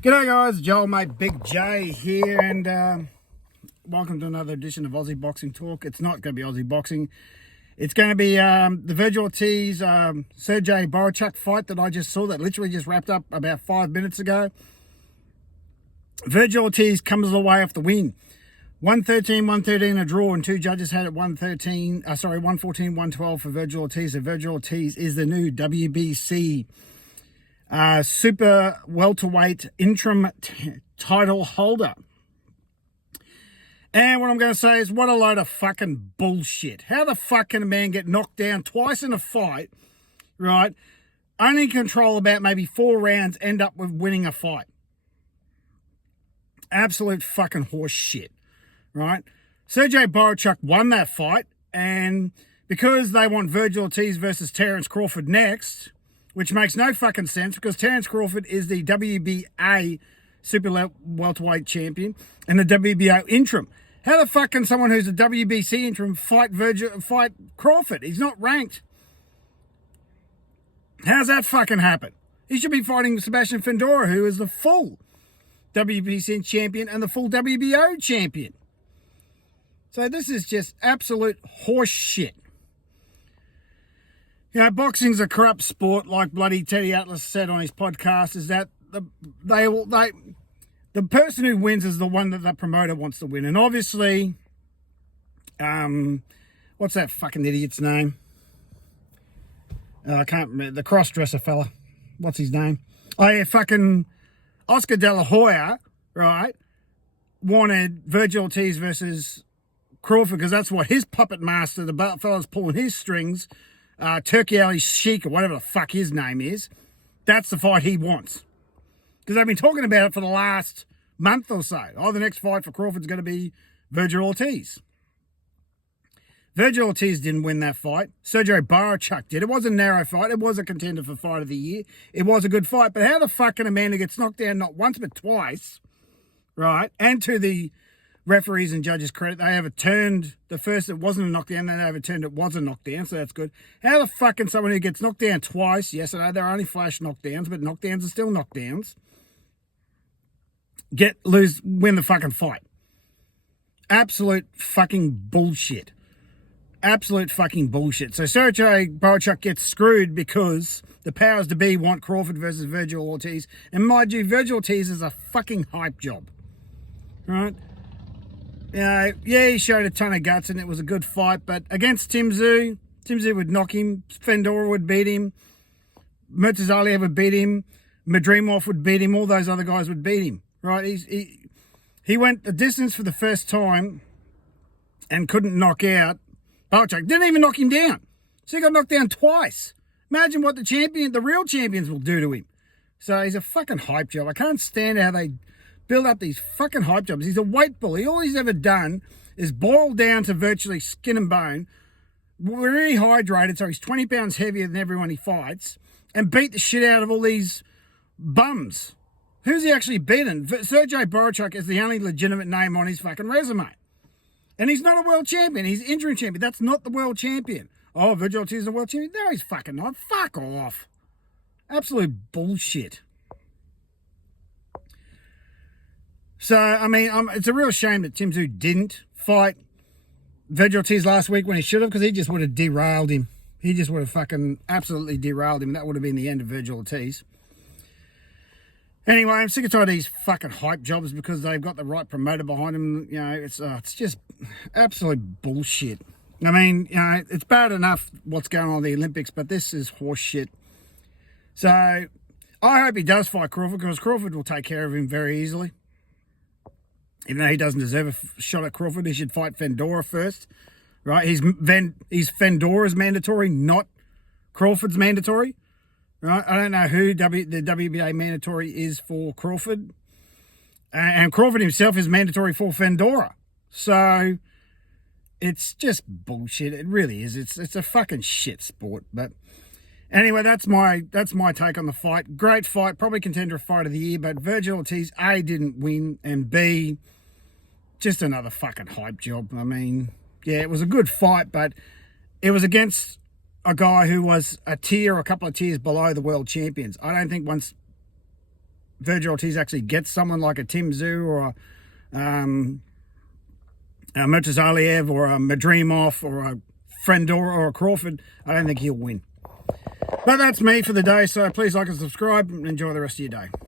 G'day guys, Joel mate Big J here, and welcome to another edition of Aussie Boxing Talk. It's not going to be Aussie Boxing. It's going to be the Vergil Ortiz, Sergei Borchuk fight that I just saw that literally just wrapped up about 5 minutes ago. Vergil Ortiz comes away off the win. 113 a draw, and two judges had it 114, 112 for Vergil Ortiz. So Vergil Ortiz is the new WBC super welterweight interim title holder. And what I'm going to say is, what a load of fucking bullshit. How the fuck can a man get knocked down twice in a fight, right? Only control about maybe 4 rounds, end up with winning a fight. Absolute fucking horse shit, right? Sergei Borchuk won that fight, and because they want Vergil Ortiz versus Terence Crawford next, which makes no fucking sense because Terence Crawford is the WBA super welterweight champion and the WBO interim. How the fuck can someone who's a WBC interim fight Crawford? He's not ranked. How's that fucking happen? He should be fighting Sebastian Fundora, who is the full WBC champion and the full WBO champion. So this is just absolute horse shit. You know, boxing's a corrupt sport, like bloody Teddy Atlas said on his podcast, is that the person who wins is the one that the promoter wants to win. And obviously, what's that fucking idiot's name? I can't remember. The cross-dresser fella. What's his name? Oh, yeah, fucking Oscar De La Hoya, right, wanted Vergil Ortiz versus Crawford because that's what his puppet master, the fella's pulling his strings, Turkey Ali Sheik or whatever the fuck his name is, that's the fight he wants. Because they've been talking about it for the last month or so. Oh, the next fight for Crawford's going to be Vergil Ortiz. Vergil Ortiz didn't win that fight. Sergei Borchuk did. It was a narrow fight. It was a contender for fight of the year. It was a good fight. But how the fuck can a man who gets knocked down not once but twice, right, and to the referees and judges' credit, they overturned the first, it wasn't a knockdown, they overturned it was a knockdown, so that's good. How the fuck can someone who gets knocked down twice, yes, I know they're only flash knockdowns, but knockdowns are still knockdowns, win the fucking fight? Absolute fucking bullshit. Absolute fucking bullshit. So Sergei Borchuk gets screwed because the powers to be want Crawford versus Vergil Ortiz. And mind you, Vergil Ortiz is a fucking hype job, right? Yeah, he showed a ton of guts and it was a good fight, but against Tim Tszyu would knock him, Fundora would beat him, Murtazaliev would beat him, Madrimov would beat him, all those other guys would beat him, right? He went the distance for the first time and couldn't knock out Borchuk. Didn't even knock him down. So he got knocked down twice. Imagine what the real champions will do to him. So he's a fucking hype job. I can't stand how they build up these fucking hype jobs. He's a weight bully. All he's ever done is boil down to virtually skin and bone. We're rehydrated, so he's 20 pounds heavier than everyone he fights, and beat the shit out of all these bums. Who's he actually beaten? Sergei Borchuk is the only legitimate name on his fucking resume. And he's not a world champion. He's interim champion. That's not the world champion. Oh, Vergil Ortiz is a world champion? No, he's fucking not. Fuck off. Absolute bullshit. So, I mean, it's a real shame that Tim Tszyu didn't fight Vergil Ortiz last week when he should have, because he just would have derailed him. He just would have fucking absolutely derailed him. That would have been the end of Vergil Ortiz. Anyway, I'm sick and tired of these fucking hype jobs because they've got the right promoter behind them. You know, it's just absolute bullshit. I mean, you know, it's bad enough what's going on in the Olympics, but this is horse shit. So, I hope he does fight Crawford, because Crawford will take care of him very easily. Even though he doesn't deserve a shot at Crawford, he should fight Fundora first, right? He's Fundora's mandatory, not Crawford's mandatory, right? I don't know who the WBA mandatory is for Crawford, and Crawford himself is mandatory for Fundora. So it's just bullshit. It really is. It's a fucking shit sport. But anyway, that's my take on the fight. Great fight, probably contender fight of the year. But Vergil Ortiz, A, didn't win, and B, just another fucking hype job. I mean, yeah, it was a good fight, but it was against a guy who was a tier or a couple of tiers below the world champions. I don't think once Vergil Ortiz actually gets someone like a Tim Tszyu or a Murtazaliev or a Madrimov or a Frendor or a Crawford, I don't think he'll win. But that's me for the day, so please like and subscribe and enjoy the rest of your day.